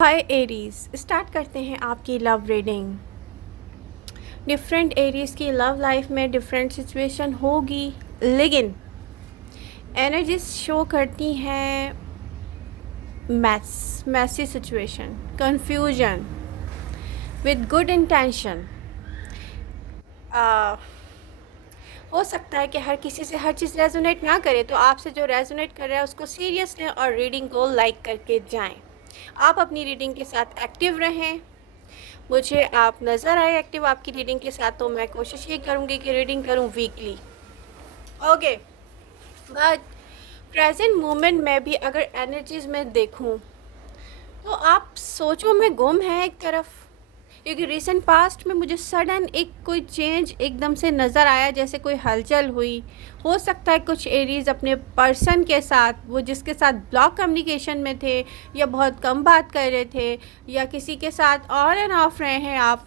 हाय Aries, start करते हैं आपकी लव रीडिंग। डिफरेंट एरीज की लव लाइफ में डिफरेंट सिचुएशन होगी, लेकिन एनर्जीज शो करती हैं messy situation, confusion with good intention. हो सकता है कि हर किसी से हर चीज़ रेजोनेट ना करे, तो आपसे जो रेजोनेट कर रहा है उसको सीरियस लें और रीडिंग को लाइक करके जाएं। आप अपनी रीडिंग के साथ एक्टिव रहें। मुझे आप नज़र आए एक्टिव आपकी रीडिंग के साथ, तो मैं कोशिश ये करूँगी कि रीडिंग करूँ weekly. Okay, but present moment में भी अगर एनर्जीज़ में देखूँ तो आप सोचो में गुम है एक तरफ, क्योंकि रिसेंट पास्ट में मुझे सडन एक कोई चेंज एकदम से नज़र आया, जैसे कोई हलचल हुई। हो सकता है कुछ एरीज अपने पर्सन के साथ, वो जिसके साथ ब्लॉक कम्युनिकेशन में थे या बहुत कम बात कर रहे थे, या किसी के साथ ऑन एंड ऑफ रहे हैं, आप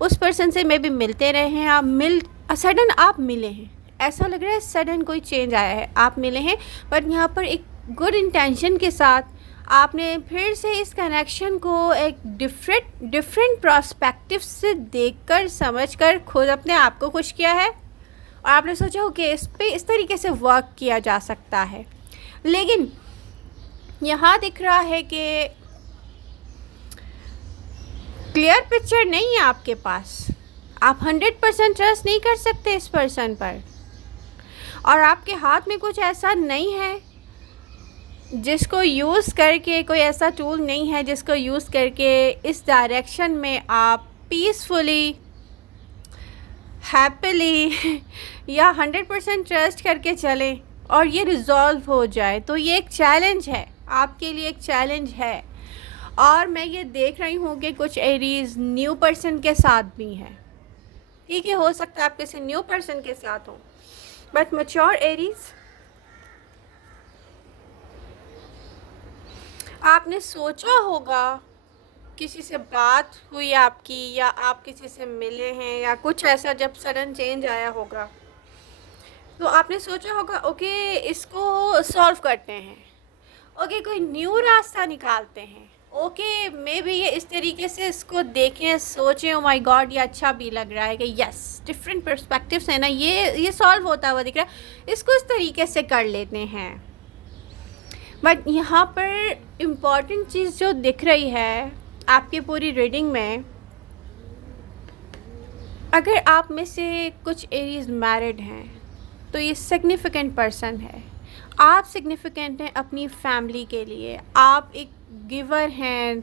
उस पर्सन से मे भी मिलते रहे हैं, सडन आप मिले हैं, ऐसा लग रहा है सडन कोई चेंज आया है, आप मिले हैं। बट यहाँ पर एक गुड इंटेंशन के साथ आपने फिर से इस कनेक्शन को एक डिफरेंट प्रोस्पेक्टिव से देखकर समझकर खुद अपने आप को खुश किया है, और आपने सोचा हो कि इस पे इस तरीके से वर्क किया जा सकता है। लेकिन यहाँ दिख रहा है कि क्लियर पिक्चर नहीं है आपके पास, आप 100% ट्रस्ट नहीं कर सकते इस पर्सन पर, और आपके हाथ में कुछ ऐसा नहीं है जिसको यूज़ करके, कोई ऐसा टूल नहीं है जिसको यूज़ करके इस डायरेक्शन में आप पीसफुली, हैप्पीली या 100% ट्रस्ट करके चलें और ये रिज़ॉल्व हो जाए। तो ये एक चैलेंज है, आपके लिए एक चैलेंज है। और मैं ये देख रही हूँ कि कुछ एरीज न्यू पर्सन के साथ भी हैं। ठीक है, हो सकता है आप किसी न्यू पर्सन के साथ हो, बट मैच्योर एरीज, आपने सोचा होगा, किसी से बात हुई आपकी, या आप किसी से मिले हैं, या कुछ ऐसा जब सडन चेंज आया होगा, तो आपने सोचा होगा ओके इसको सॉल्व करते हैं, ओके कोई न्यू रास्ता निकालते हैं, ओके मे बी ये इस तरीके से इसको देखें, सोचें, ओ माय गॉड ये अच्छा भी लग रहा है कि यस डिफरेंट पर्सपेक्टिव्स है ना, ये सॉल्व होता हुआ दिख रहा है, इसको इस तरीके से कर लेते हैं। बट यहाँ पर इम्पॉर्टेंट चीज़ जो दिख रही है आपकी पूरी रीडिंग में, अगर आप में से कुछ एरीज मैरिड हैं तो ये सिग्निफिकेंट पर्सन है। आप सिग्निफिकेंट हैं अपनी फैमिली के लिए, आप एक गिवर हैं,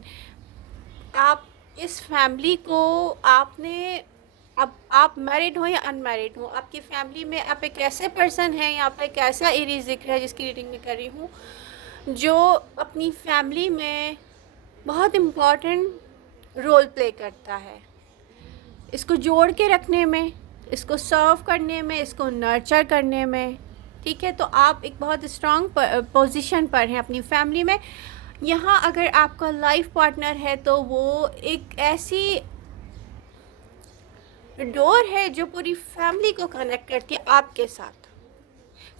आप इस फैमिली को आपने, अब आप मैरिड हो या अनमैरिड हो, आपकी फैमिली में आप एक ऐसे पर्सन हैं, यहाँ पर एक ऐसा एरीज दिख रहा है जिसकी रीडिंग में कर रही हूँ, जो अपनी फैमिली में बहुत इम्पॉर्टेंट रोल प्ले करता है, इसको जोड़ के रखने में, इसको सर्व करने में, इसको नर्चर करने में। ठीक है, तो आप एक बहुत स्ट्रॉन्ग पोजीशन पर हैं अपनी फैमिली में। यहाँ अगर आपका लाइफ पार्टनर है तो वो एक ऐसी डोर है जो पूरी फैमिली को कनेक्ट करती है आपके साथ।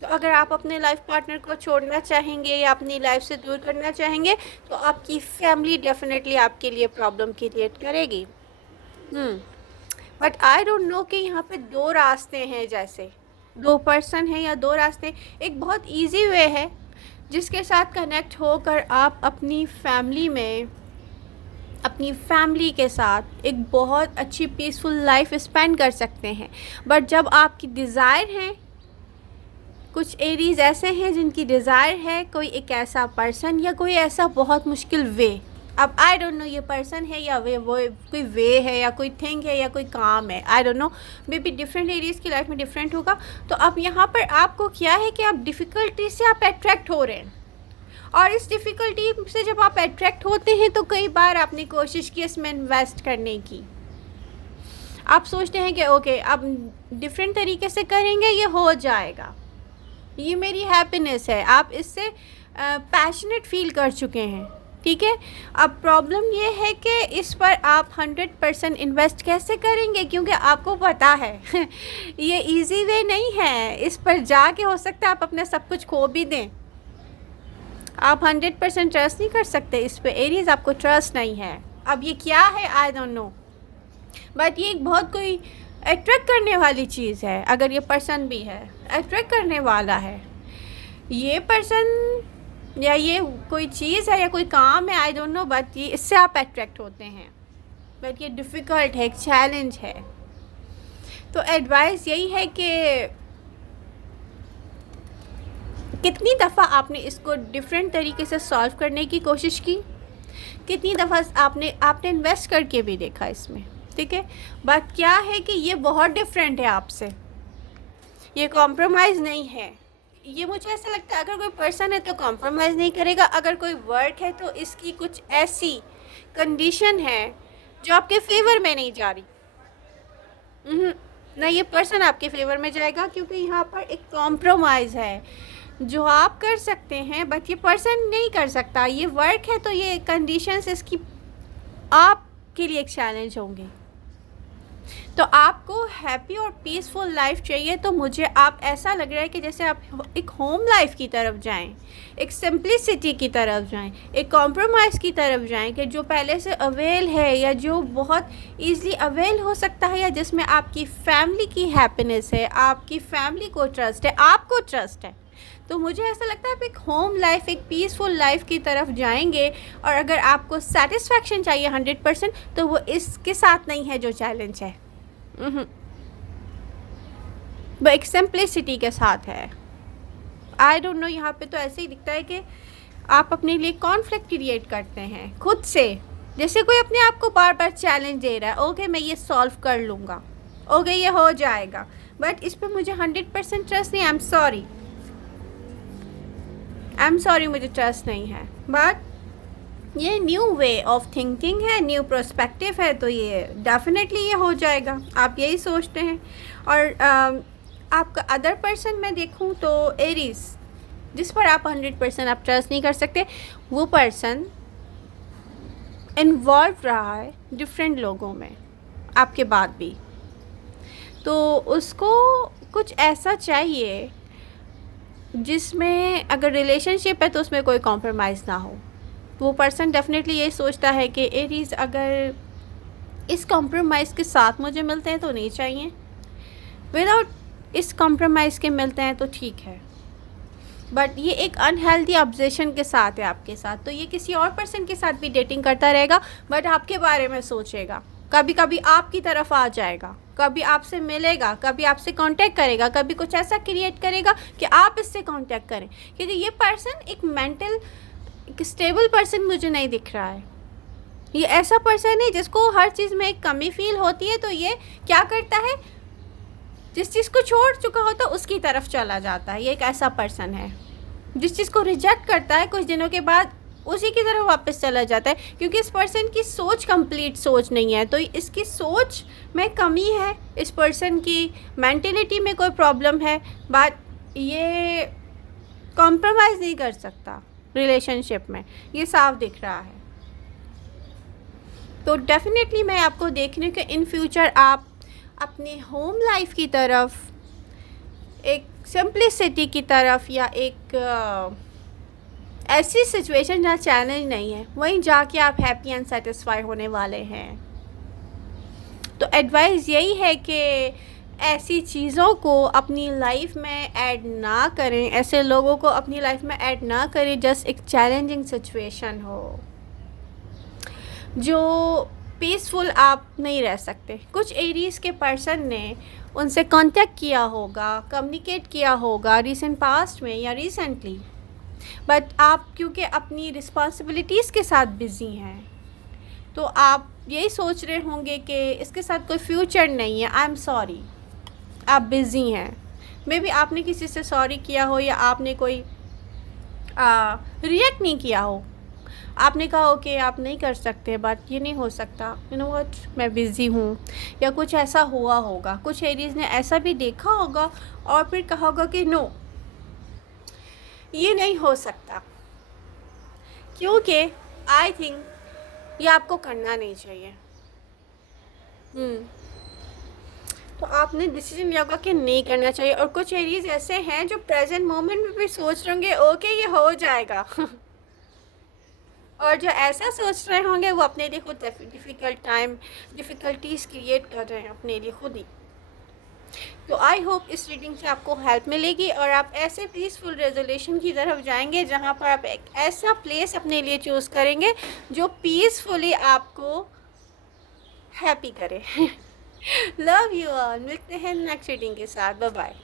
तो अगर आप अपने लाइफ पार्टनर को छोड़ना चाहेंगे या अपनी लाइफ से दूर करना चाहेंगे, तो आपकी फैमिली डेफिनेटली आपके लिए प्रॉब्लम क्रिएट करेगी। बट आई डोंट नो कि यहाँ पे दो रास्ते हैं, जैसे दो पर्सन हैं या दो रास्ते। एक बहुत इजी वे है जिसके साथ कनेक्ट होकर आप अपनी फैमिली में, अपनी फैमिली के साथ एक बहुत अच्छी पीसफुल लाइफ स्पेंड कर सकते हैं। बट जब आपकी डिज़ायर है, कुछ एरीज ऐसे हैं जिनकी डिज़ायर है कोई एक ऐसा पर्सन या कोई ऐसा बहुत मुश्किल वे, अब आई डोंट नो ये पर्सन है या वे, वो कोई वे है या कोई थिंग है या कोई काम है, I don't know, may be different Aries की लाइफ में डिफरेंट होगा। तो अब यहाँ पर आपको क्या है कि आप डिफ़िकल्टी से आप अट्रैक्ट हो रहे हैं, और इस डिफ़िकल्टी से जब आप अट्रैक्ट होते हैं तो कई बार आपने कोशिश की इसमें इन्वेस्ट करने की, आप सोचते हैं कि ओके अब डिफरेंट तरीके से करेंगे ये हो जाएगा, ये मेरी हैप्पीनेस है, आप इससे पैशनेट फील कर चुके हैं। ठीक है, अब प्रॉब्लम ये है कि इस पर आप 100% इन्वेस्ट कैसे करेंगे, क्योंकि आपको पता है ये इजी वे नहीं है, इस पर जाके हो सकता है आप अपना सब कुछ खो भी दें। आप 100% ट्रस्ट नहीं कर सकते इस पे। एरीज आपको ट्रस्ट नहीं है। अब ये क्या है आई डोंट नो, बट ये एक बहुत कोई अट्रैक्ट करने वाली चीज़ है। अगर ये पर्सन भी है अट्रैक्ट करने वाला है, ये पर्सन या ये कोई चीज़ है या कोई काम है आई डोंट नो, बट ये इससे आप अट्रैक्ट होते हैं। बट ये डिफ़िकल्ट है, एक चैलेंज है। तो एडवाइस यही है कि कितनी दफ़ा आपने इसको डिफरेंट तरीके से सॉल्व करने की कोशिश की, कितनी दफ़ा आपने इन्वेस्ट करके भी देखा इसमें, ठीक है। बात क्या है कि ये बहुत डिफरेंट है आपसे, ये कॉम्प्रोमाइज़ नहीं है। ये मुझे ऐसा लगता है अगर कोई पर्सन है तो कॉम्प्रोमाइज़ नहीं करेगा, अगर कोई वर्क है तो इसकी कुछ ऐसी कंडीशन है जो आपके फेवर में नहीं जा रही। ना ये पर्सन आपके फेवर में जाएगा, क्योंकि यहाँ पर एक कॉम्प्रोमाइज़ है जो आप कर सकते हैं बट ये पर्सन नहीं कर सकता। ये वर्क है तो ये कंडीशंस इसकी आपके लिए एक चैलेंज होंगे। तो आपको हैप्पी और पीसफुल लाइफ चाहिए तो मुझे आप ऐसा लग रहा है कि जैसे आप एक होम लाइफ की तरफ जाएं, एक सिंप्लिसिटी की तरफ जाएं, एक कॉम्प्रोमाइज़ की तरफ जाएं कि जो पहले से अवेल है या जो बहुत ईज़िली अवेल हो सकता है, या जिसमें आपकी फैमिली की हैप्पीनेस है, आपकी फैमिली को ट्रस्ट है, आपको ट्रस्ट है। तो मुझे ऐसा लगता है आप एक होम लाइफ, एक पीसफुल लाइफ की तरफ जाएंगे। और अगर आपको सेटिस्फैक्शन चाहिए 100%, तो वो इसके साथ नहीं है जो चैलेंज है, वो एक सिंप्लिसिटी के साथ है। आई डोंट नो, यहाँ पे तो ऐसे ही दिखता है कि आप अपने लिए कॉन्फ्लिक्ट क्रिएट करते हैं खुद से, जैसे कोई अपने आप को बार बार चैलेंज दे रहा है, ओके मैं ये सॉल्व कर लूँगा, ओके ये हो जाएगा, बट इस पर मुझे 100% ट्रस्ट नहीं। आई एम सॉरी मुझे ट्रस्ट नहीं है। बट ये न्यू वे ऑफ थिंकिंग है, न्यू पर्सपेक्टिव है, तो ये डेफिनेटली ये हो जाएगा, आप यही सोचते हैं। और आपका अदर पर्सन मैं देखूं तो एरीज, जिस पर आप 100% आप ट्रस्ट नहीं कर सकते, वो पर्सन इन्वॉल्व रहा है डिफरेंट लोगों में आपके बाद भी, तो उसको कुछ ऐसा चाहिए जिसमें अगर रिलेशनशिप है तो उसमें कोई कॉम्प्रोमाइज़ ना हो। वो पर्सन डेफिनेटली यही सोचता है कि एरीज अगर इस कॉम्प्रोमाइज़ के साथ मुझे मिलते हैं तो नहीं चाहिए, विदाउट इस कॉम्प्रोमाइज़ के मिलते हैं तो ठीक है। बट ये एक अनहेल्दी ऑब्जेक्शन के साथ है आपके साथ, तो ये किसी और पर्सन के साथ भी डेटिंग करता रहेगा बट आपके बारे में सोचेगा, कभी कभी आपकी तरफ आ जाएगा, कभी आपसे मिलेगा, कभी आपसे कांटेक्ट करेगा, कभी कुछ ऐसा क्रिएट करेगा कि आप इससे कांटेक्ट करें। क्योंकि ये पर्सन एक मेंटल, एक स्टेबल पर्सन मुझे नहीं दिख रहा है। ये ऐसा पर्सन है जिसको हर चीज़ में एक कमी फील होती है, तो ये क्या करता है, जिस चीज़ को छोड़ चुका होता है उसकी तरफ चला जाता है। ये एक ऐसा पर्सन है जिस चीज़ को रिजेक्ट करता है, कुछ दिनों के बाद उसी की तरफ वापस चला जाता है, क्योंकि इस पर्सन की सोच कंप्लीट सोच नहीं है, तो इसकी सोच में कमी है, इस पर्सन की मेंटेलिटी में कोई प्रॉब्लम है। बट ये कॉम्प्रोमाइज़ नहीं कर सकता रिलेशनशिप में, ये साफ दिख रहा है। तो डेफिनेटली मैं आपको देखने के इन फ्यूचर आप अपने होम लाइफ की तरफ, एक सिंप्लिसिटी की तरफ, या एक ऐसी सिचुएशन जहाँ चैलेंज नहीं है, वहीं जाके आप हैप्पी एंड सेटिस्फाई होने वाले हैं। तो एडवाइस यही है कि ऐसी चीज़ों को अपनी लाइफ में ऐड ना करें, ऐसे लोगों को अपनी लाइफ में ऐड ना करें जस्ट एक चैलेंजिंग सिचुएशन हो, जो पीसफुल आप नहीं रह सकते। कुछ एरीज के पर्सन ने उनसे कांटेक्ट किया होगा, कम्युनिकेट किया होगा रिसेंट पास्ट में या रिसेंटली, बट आप क्योंकि अपनी रिस्पॉन्सिबिलिटीज़ के साथ बिज़ी हैं, तो आप यही सोच रहे होंगे कि इसके साथ कोई फ्यूचर नहीं है। आई एम सॉरी, आप बिज़ी हैं। मे बी आपने किसी से सॉरी किया हो, या आपने कोई रिएक्ट नहीं किया हो, आपने कहा हो कि आप नहीं कर सकते, बट ये नहीं हो सकता, यू नो व्हाट, मैं बिज़ी हूँ, या कुछ ऐसा हुआ होगा। कुछ एरीज ने ऐसा भी देखा होगा और फिर कहा होगा कि नो, ये नहीं हो सकता, क्योंकि आई थिंक ये आपको करना नहीं चाहिए। तो आपने डिसीजन लिया होगा कि नहीं करना चाहिए। और कुछ एरीज ऐसे हैं जो प्रेजेंट मोमेंट में भी सोच रहे होंगे ओके ये हो जाएगा और जो ऐसा सोच रहे होंगे वो अपने लिए खुद डिफ़िकल्टीज़ क्रिएट कर रहे हैं अपने लिए खुद ही। तो आई होप इस रीडिंग से आपको हेल्प मिलेगी और आप ऐसे पीसफुल रेजोल्यूशन की तरफ जाएंगे जहाँ पर आप एक ऐसा प्लेस अपने लिए चूज़ करेंगे जो पीसफुली आपको हैप्पी करे। लव यू ऑल, मिलते हैं नेक्स्ट रीडिंग के साथ, बाय बाय।